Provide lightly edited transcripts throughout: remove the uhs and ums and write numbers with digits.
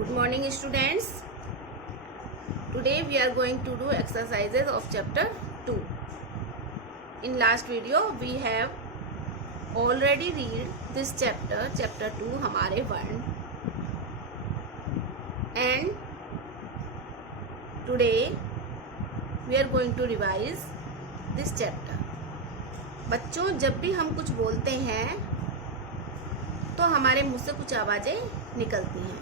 Good morning students. Today we are going to do exercises of chapter 2. In last video we have already read this chapter 2 हमारे वर्ण, and today we are going to revise this chapter. बच्चों, जब भी हम कुछ बोलते हैं तो हमारे मुंह से कुछ आवाज़ें निकलती हैं.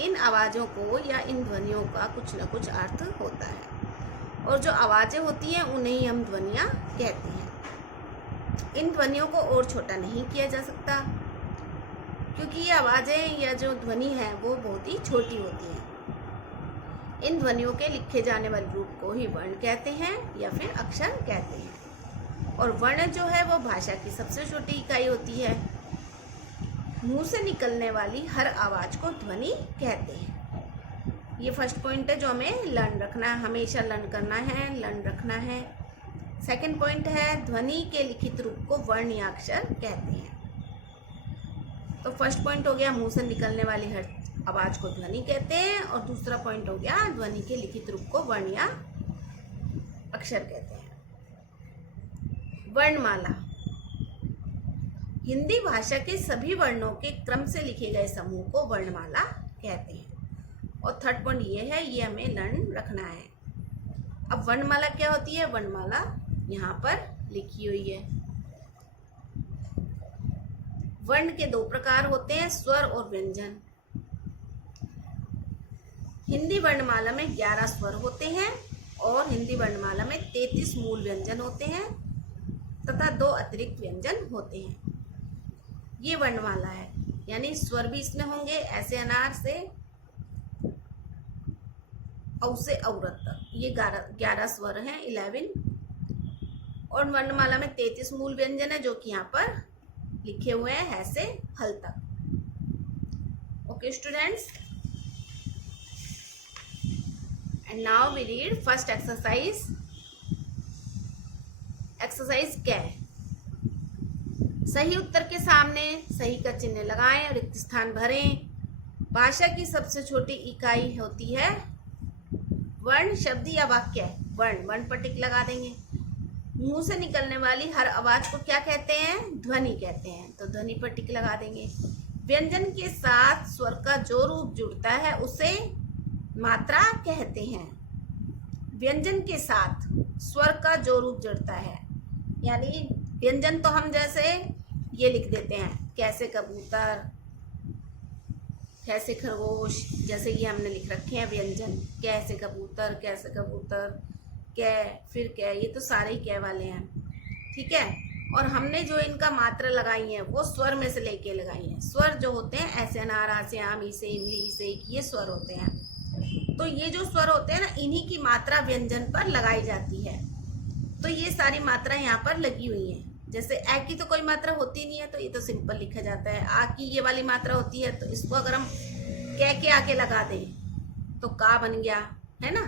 इन आवाज़ों को या इन ध्वनियों का कुछ न कुछ अर्थ होता है, और जो आवाज़ें होती हैं उन्हें ही हम ध्वनियाँ कहते हैं. इन ध्वनियों को और छोटा नहीं किया जा सकता, क्योंकि ये आवाज़ें या जो ध्वनि है वो बहुत ही छोटी होती हैं. इन ध्वनियों के लिखे जाने वाले रूप को ही वर्ण कहते हैं या फिर अक्षर कहते हैं. और वर्ण जो है वो भाषा की सबसे छोटी इकाई होती है. मुंह से निकलने वाली हर आवाज़ को ध्वनि कहते हैं. ये फर्स्ट पॉइंट है जो हमें लर्न रखना है, हमेशा लर्न करना है, लर्न रखना है. सेकंड पॉइंट है ध्वनि के लिखित रूप को वर्ण या अक्षर कहते हैं. तो फर्स्ट पॉइंट हो गया मुंह से निकलने वाली हर आवाज़ को ध्वनि कहते हैं, और दूसरा पॉइंट हो गया ध्वनि के लिखित रूप को वर्ण या अक्षर कहते हैं. वर्णमाला हिंदी भाषा के सभी वर्णों के क्रम से लिखे गए समूह को वर्णमाला कहते हैं. और थर्ड पॉइंट ये है, ये हमें लर्न रखना है. अब वर्णमाला क्या होती है? वर्णमाला यहाँ पर लिखी हुई है. वर्ण के दो प्रकार होते हैं, स्वर और व्यंजन. हिंदी वर्णमाला में 11 स्वर होते हैं और हिंदी वर्णमाला में 33 मूल व्यंजन होते हैं तथा 2 अतिरिक्त व्यंजन होते हैं. ये वर्णमाला है, यानी स्वर भी इसमें होंगे, ऐसे अनार से औ से औरत तक. ये 11 स्वर हैं, 11. और वर्णमाला में 33 मूल व्यंजन है जो कि यहाँ पर लिखे हुए हैं, है से हल तक. Okay students, and now we read first exercise. Exercise क्या है? सही उत्तर के सामने सही का चिन्ह लगाएं और रिक्त स्थान भरें. भाषा की सबसे छोटी इकाई होती है वर्ण. शब्द या वाक्य है वर्ण पर टिक लगा देंगे. मुंह से निकलने वाली हर आवाज को क्या कहते हैं? ध्वनि कहते हैं, तो ध्वनि पर टिक लगा देंगे. व्यंजन के साथ स्वर का जो रूप जुड़ता है उसे मात्रा कहते हैं. व्यंजन के साथ स्वर का जो रूप जुड़ता है, यानी व्यंजन तो हम जैसे ये लिख देते हैं, कैसे कबूतर, कैसे खरगोश, जैसे ये हमने लिख रखे हैं व्यंजन. कैसे कबूतर, कैसे कबूतर, कै, फिर कै, ये तो सारे ही कै वाले हैं. ठीक है. और हमने जो इनका मात्रा लगाई है वो स्वर में से लेके लगाई है. स्वर जो होते हैं ऐसे अनार, आसे, आम, इसे, इमली, इसे, ये स्वर होते हैं. तो ये जो स्वर होते हैं ना, इन्हीं की मात्रा व्यंजन पर लगाई जाती है. तो ये सारी मात्रा यहाँ पर लगी हुई है. जैसे ए की तो कोई मात्रा होती नहीं है, तो ये तो सिंपल लिखा जाता है. आ की ये वाली मात्रा होती है, तो इसको अगर हम कै के आके लगा दें तो का बन गया, है ना.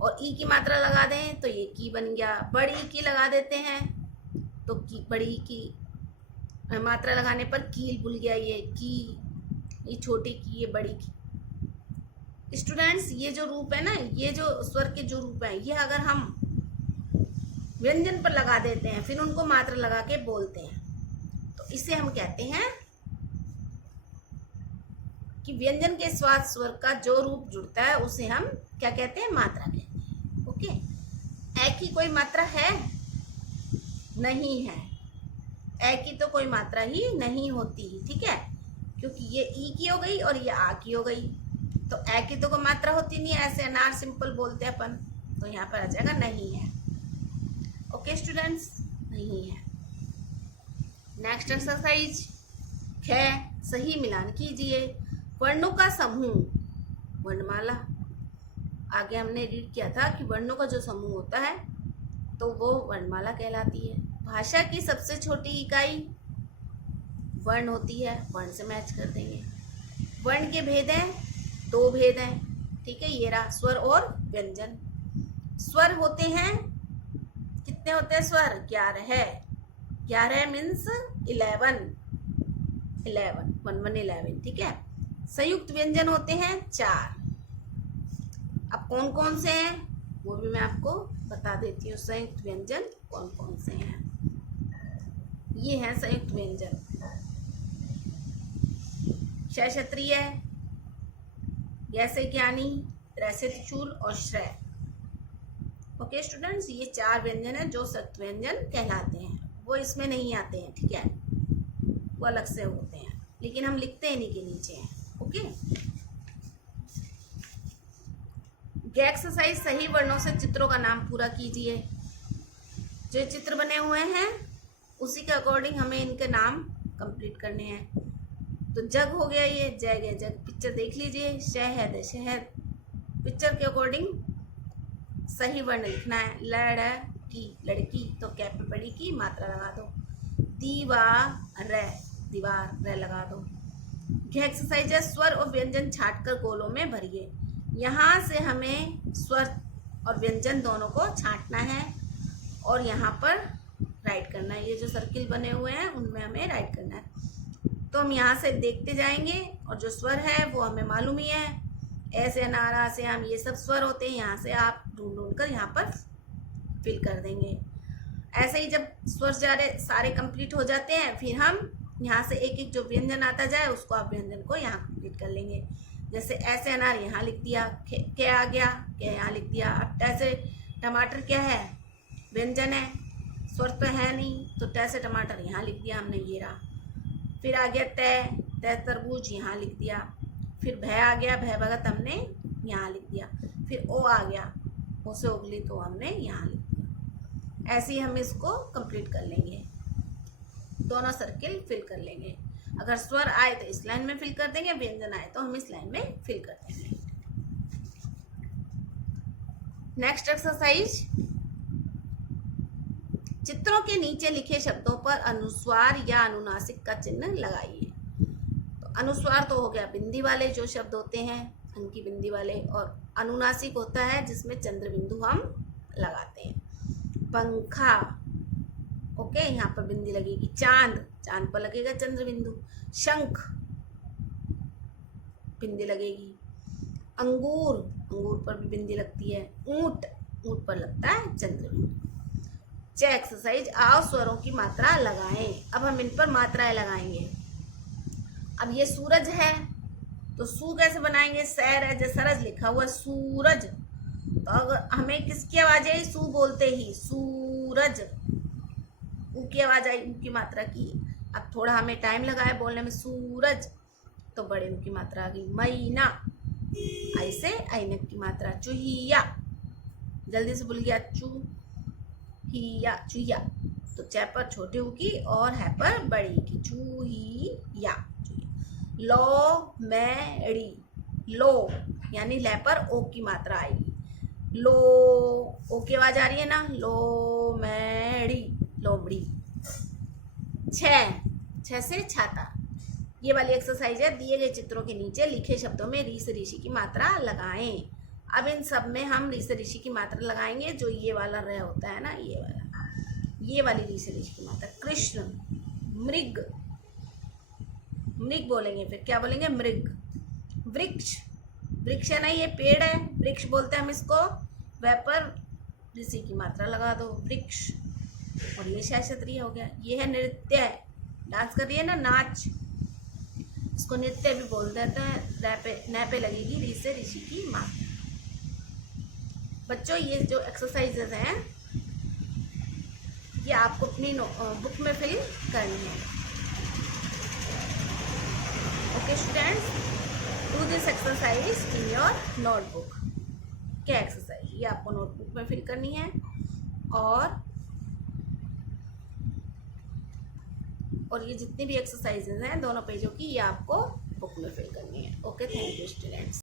और ई की मात्रा लगा दें तो ये की बन गया. बड़ी की लगा देते हैं तो की, बड़ी की मात्रा लगाने पर कील भूल गया, ये की, ये छोटी की, ये बड़ी की. स्टूडेंट्स, ये जो रूप है ना, ये जो स्वर के जो रूप है, ये अगर हम व्यंजन पर लगा देते हैं फिर उनको मात्रा लगा के बोलते हैं, तो इसे हम कहते हैं कि व्यंजन के साथ स्वर का जो रूप जुड़ता है उसे हम क्या कहते हैं? मात्रा कहते हैं. ओके. ए की कोई मात्रा है? नहीं है. ए की तो कोई मात्रा ही नहीं होती. ठीक है, क्योंकि ये ई की हो गई और ये आ की हो गई, तो ए की तो कोई मात्रा होती नहीं है. ऐसे अनार सिंपल बोलते हैं अपन, तो यहाँ पर आ जाएगा नहीं है. ओके स्टूडेंट्स, नहीं है. नेक्स्ट एक्सरसाइज ख. सही मिलान कीजिए. वर्णों का समूह वर्णमाला. आगे हमने रीड किया था कि वर्णों का जो समूह होता है तो वो वर्णमाला कहलाती है. भाषा की सबसे छोटी इकाई वर्ण होती है. वर्ण से मैच कर देंगे. वर्ण के भेद हैं, 2 भेद हैं. ठीक है, ये रहा स्वर और व्यंजन. स्वर होते हैं, कितने होते हैं स्वर? 11 है. 11 मीन्स 11, 11, 11, 11. ठीक है. संयुक्त व्यंजन होते हैं 4। अब कौन कौन से हैं वो भी मैं आपको बता देती हूँ। संयुक्त व्यंजन कौन कौन से हैं, ये हैं संयुक्त व्यंजन। क्षत्रिय, जैसे ज्ञानी, रैसितचूल और श्रेय। ओके स्टूडेंट्स, ये 4 व्यंजन है जो संयुक्त व्यंजन कहलाते हैं। वो इसमें नहीं आते हैं, ठीक है, वो अलग से होते हैं, लेकिन हम लिखते हैं इन्हीं के नीचे हैं। ओके, ये एक्सरसाइज सही वर्णों से चित्रों का नाम पूरा कीजिए। जो चित्र बने हुए हैं उसी के अकॉर्डिंग हमें इनके नाम कंप्लीट करने हैं। तो जग हो गया, ये जग है, जग पिक्चर देख लीजिए। शहद है, शहद पिक्चर के अकॉर्डिंग सही वर्ण लिखना है। लड़की, लड़की तो कैप पे पड़ी की मात्रा लगा दो। दीवार, दीवार रे लगा दो। यह एक्सरसाइज है, स्वर और व्यंजन छांटकर गोलों में भरिए। यहाँ से हमें स्वर और व्यंजन दोनों को छांटना है और यहाँ पर राइट करना है। ये जो सर्किल बने हुए हैं उनमें हमें राइट करना है। तो हम यहाँ से देखते जाएंगे और जो स्वर है वो हमें मालूम ही है। ऐसे नारा से हम, ये सब स्वर होते हैं। यहाँ से आप ढूंढ कर यहाँ पर फिल कर देंगे। ऐसे ही जब स्वर सारे कंप्लीट हो जाते हैं, फिर हम यहाँ से एक एक जो व्यंजन आता जाए उसको आप व्यंजन को यहाँ कंप्लीट कर लेंगे। जैसे ऐसे अनार यहाँ लिख दिया, क्या आ गया, क्या यहाँ लिख दिया। अब ऐसे टमाटर क्या है, व्यंजन है, स्वर तो है नहीं, तो तैसे टमाटर यहाँ लिख दिया हमने, ये रहा। फिर आ गया तय, तय तरबूज यहाँ लिख दिया। फिर भय आ गया, भय भगत हमने यहाँ लिख दिया। फिर ओ आ गया, ओ से उगली तो हमने यहाँ लिख दिया। ऐसे ही हम इसको कंप्लीट कर लेंगे, दोनों सर्किल फिल कर लेंगे। अगर स्वर आए तो इस लाइन में फिल कर देंगे, व्यंजन आए तो हम इस लाइन में फिल कर देंगे। नेक्स्ट एक्सरसाइज, चित्रों के नीचे लिखे शब्दों पर अनुस्वार या अनुनासिक का चिन्ह लगाइए। तो अनुस्वार तो हो गया बिंदी वाले जो शब्द होते हैं, अंकी बिंदी वाले, और अनुनासिक होता है जिसमें चंद्र बिंदु हम लगाते हैं। पंखा, ओके, यहाँ पर बिंदी लगेगी। चांद, चांद पर लगेगा चंद्र बिंदु। शंख, बिंदी लगेगी। अंगूर, अंगूर पर भी बिंदी लगती है। ऊंट, ऊंट पर लगता है चंद्र बिंदु। 6 एक्सरसाइज, आओ स्वरों की मात्रा लगाएं। अब हम इन पर मात्राएं लगाएंगे। अब ये सूरज है तो सू कैसे बनाएंगे, सैर है, जैसे सरज लिखा हुआ है सूरज, तो अगर हमें किसकी आवाज आई, सू बोलते ही, सूरज। ऊ की आवाज आई, ऊ की मात्रा की। अब थोड़ा हमें टाइम लगा है बोलने में, सूरज, तो बड़े ऊ की मात्रा आ गई। महीना, ऐसे ऐनक की मात्रा। चूहिया, जल्दी से भूल गया, चूहिया, चूहिया, तो च पर छोटे ऊ की और है पर बड़ी की, चूहिया। लो मैड़ी, लो यानी ले पर ओ की मात्रा आएगी। लो, ओ की आवाज आ रही है ना, लो मैड़ी, लोमड़ी। 6 से छाता। ये वाली एक्सरसाइज है, दिए गए चित्रों के नीचे लिखे शब्दों में री से ऋषि की मात्रा लगाएं। अब इन सब में हम री से ऋषि की मात्रा लगाएंगे। जो ये वाला रह होता है ना, ये वाला, ये वाली री से ऋषि की मात्रा। कृष्ण, मृग, मृग बोलेंगे, फिर क्या बोलेंगे, मृग। वृक्ष, वृक्ष है ना, ये पेड़ है, वृक्ष बोलते हैं हम इसको, वह पर ऋषि की मात्रा लगा दो, वृक्ष। और ये क्षत्रिय हो गया। ये है नृत्य, डांस कर रही है ना, नाच, इसको नृत्य भी बोल देते हैं। न पे लगेगी री से ऋषि की मात्रा। बच्चों, ये जो एक्सरसाइजेज हैं ये आपको अपनी बुक में फिल करनी है। Okay students, do this exercise in your notebook. क्या एक्सरसाइज, ये आपको नोटबुक में फिल करनी है और ये जितनी भी एक्सरसाइजेज हैं दोनों पेजों की, ये आपको बुक में फिल करनी है। Okay, thank you students.